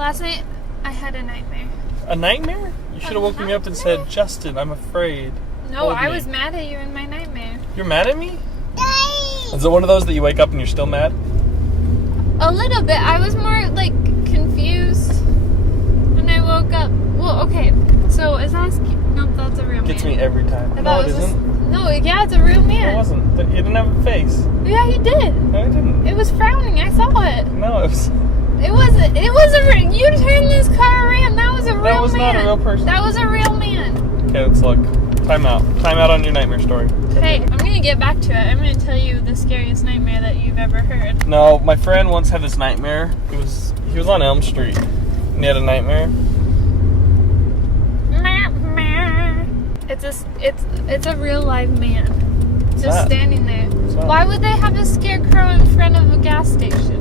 Last night, I had a nightmare. A nightmare? You should have woken me up and said, Justin, I'm afraid. No, I was mad at you in my nightmare. You're mad at me? Is it one of those that you wake up and you're still mad? A little bit. I was more, like, confused when I woke up. Well, okay. So, is that... Nope, that's a real man. Gets me every time. No, it isn't. No, yeah, it's a real man. It wasn't. You didn't have a face. Yeah, he did. No, it didn't. It was frowning. I saw it. No, it was... It wasn't. It was a... You turned this car around. That was a real man. That was not a real person. That was a real man. Okay, let's look. Time out. Time out on your nightmare story. Hey, I'm going to get back to it. I'm going to tell you the scariest nightmare that you've ever heard. No, my friend once had this nightmare. He was on Elm Street, and he had a nightmare. It's a real live man. Just standing there. Why would they have a scarecrow in front of a gas station?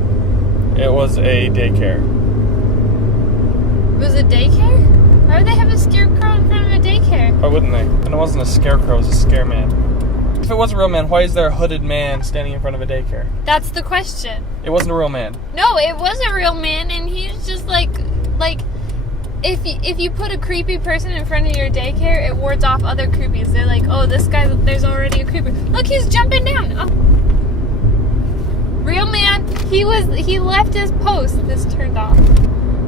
It was a daycare. It was a daycare? Why would they have a scarecrow in front of a daycare? Why wouldn't they? And it wasn't a scarecrow, it was a scare man. If it was a real man, why is there a hooded man standing in front of a daycare? That's the question. It wasn't a real man. No, it was a real man, and he's just like if you put a creepy person in front of your daycare, it wards off other creepies. They're like, oh, this guy, there's already a creeper. Look, he's jumping down. Oh. Real man, he left his post. This turned off.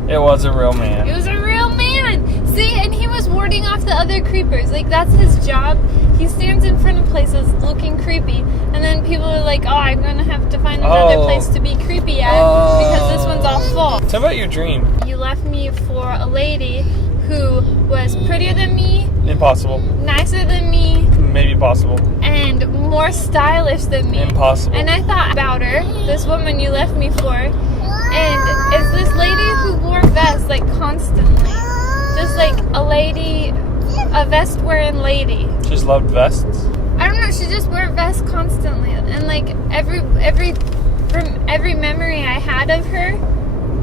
It was a real man. It was a real man. See, and he was warding off the other creepers. Like, that's his job. He stands in front of places looking creepy, and then people are like, oh, I'm going to have to find another place to be creepy at because this one's all full. Tell about your dream. You left me for a lady who was prettier than me. Impossible. Nicer than me. Maybe possible. And more stylish than me. Impossible. And I thought about her, this woman you left me for, and it's this lady who wore vests, like, constantly. Just like a lady, a vest-wearing lady. She just loved vests? I don't know, she just wore vests constantly. And, like, every memory I had of her,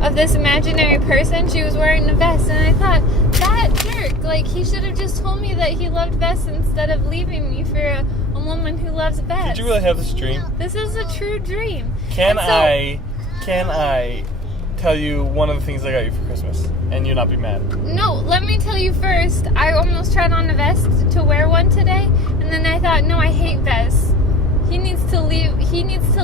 of this imaginary person, she was wearing a vest. And I thought, that jerk, like, he should have just told me that he loved vests instead of leaving me for a woman who loves vests. Did you really have this dream? This is a true dream. Can I tell you one of the things I got you for Christmas and you not be mad? No, let me tell you first. I almost tried on a vest to wear one today, and then I thought, no, I hate vests. He needs to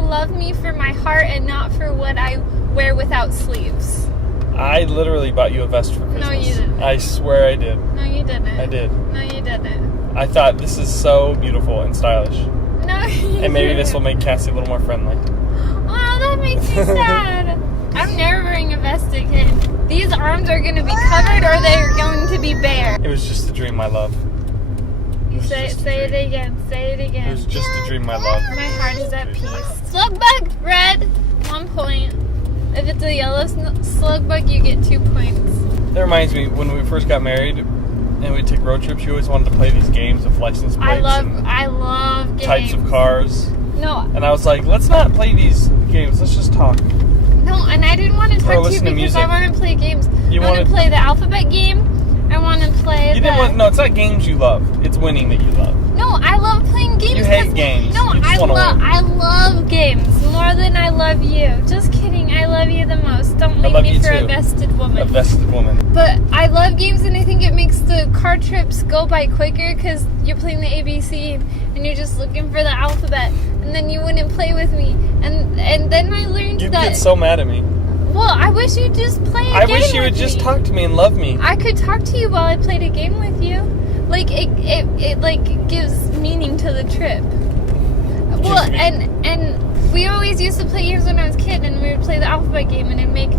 love me for my heart and not for what I wear without sleeves. I literally bought you a vest for Christmas. No, you didn't. I swear I did. No, you didn't. I did. No, you didn't. I thought, this is so beautiful and stylish. No, you didn't. And maybe this will make Cassie a little more friendly. Oh, that makes me sad. I'm never wearing a vest again. These arms are going to be covered or they're going to be bare. It was just a dream, my love. Say it again. Say it again. It was just a dream, my love. My heart is at peace. Slug bug, red, 1 point. If it's a yellow slug bug, you get 2 points. That reminds me, when we first got married and we'd take road trips, you always wanted to play these games of license plates. I love games. Types of cars. No. And I was like, let's not play these games. Let's just talk. No, and I didn't want to talk to you because I want to play games. I want to play the alphabet game. I want to play No, it's not games you love. It's winning that you love. No, I love playing games. You hate games. No, I love games more than I love you. Just kidding. I love you the most. Don't leave me for a vested woman. A vested woman. But I love games, and I think it makes the car trips go by quicker because you're playing the ABC and you're just looking for the alphabet, and then you wouldn't play with me. And then I learned You'd that... get so mad at me. Well, I wish you'd just play a game with me. I wish you would just talk to me and love me. I could talk to you while I played a game with you. Like, it like, gives meaning to the trip. Well, and we always used to play games when I was a kid, and we would play the alphabet game, and it'd make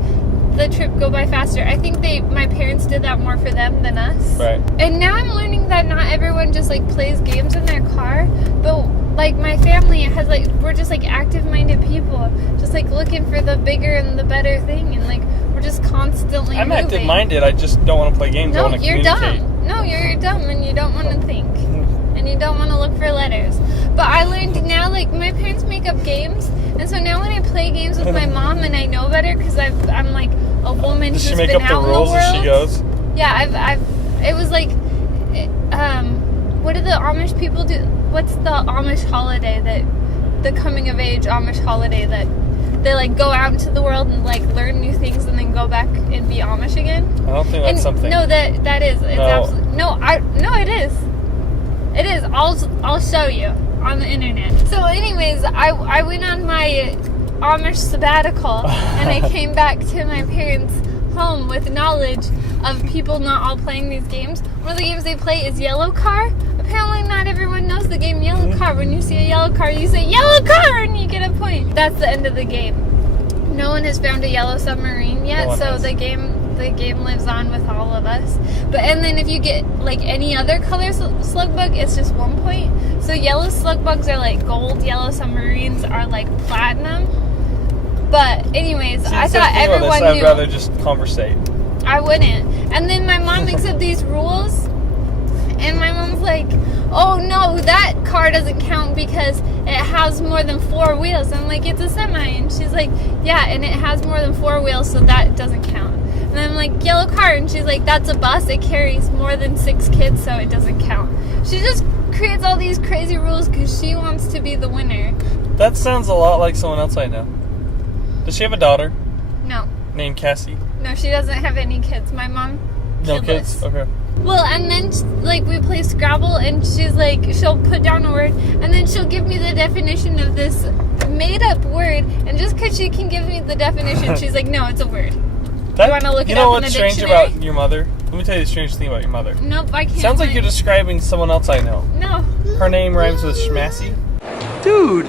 the trip go by faster. I think my parents did that more for them than us. Right. And now I'm learning that not everyone just, like, plays games in their car, but... Like, my family has, like, we're just, like, active-minded people. Just, like, looking for the bigger and the better thing. And, like, we're just constantly I'm moving. active-minded. I just don't want to play games. I want to communicate. Dumb. No, you're dumb and you don't want to think. And you don't want to look for letters. But I learned now, like, my parents make up games. And so now when I play games with my mom and I know better because I'm, like, a woman who's been out in the world. Does she make up the rules as she goes? Yeah, it was, like, what do the Amish people do? What's the Amish holiday the coming of age Amish holiday that they like go out into the world and like learn new things and then go back and be Amish again. I don't think that's And something. no, that is. It's No. absolutely no. It is. It is. I'll show you on the internet. So, anyways, I went on my Amish sabbatical and I came back to my parents' home with knowledge of people not all playing these games. One of the games they play is Yellow Car. Apparently, not everyone knows the game Yellow Car. When you see a yellow car, you say Yellow Car and you get a point. That's the end of the game. No one has found a yellow submarine yet, No one so has. the game lives on with all of us. And then if you get like any other color slug bug, it's just 1 point. So yellow slug bugs are like gold, yellow submarines are like platinum. But anyways, See, I instead thought of thinking about everyone this, knew. I'd rather just conversate. I wouldn't. And then my mom makes up these rules, and my mom's like, "Oh no, that car doesn't count because it has more than 4 wheels." I'm like, "It's a semi," and she's like, "Yeah, and it has more than 4 wheels, so that doesn't count." And I'm like, "Yellow car," and she's like, "That's a bus. It carries more than 6 kids, so it doesn't count." She just creates all these crazy rules because she wants to be the winner. That sounds a lot like someone else I know. Does she have a daughter No, named Cassie? no, she doesn't have any kids. My mom. No kidless. kids? Okay. Well, and then like we play Scrabble, and she's like, she'll put down a word, and then she'll give me the definition of this made-up word, and just because she can give me the definition, she's like, "No, it's a word." That, wanna look you it know up in what's the strange dictionary? about your mother? Let me tell you the strange thing about your mother. Nope, I can't. Sounds like find- you're describing someone else I know. No. Her name rhymes with Schmassy. Dude,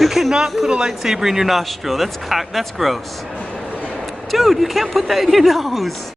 you cannot put a lightsaber in your nostril. That's gross. Dude, you can't put that in your nose.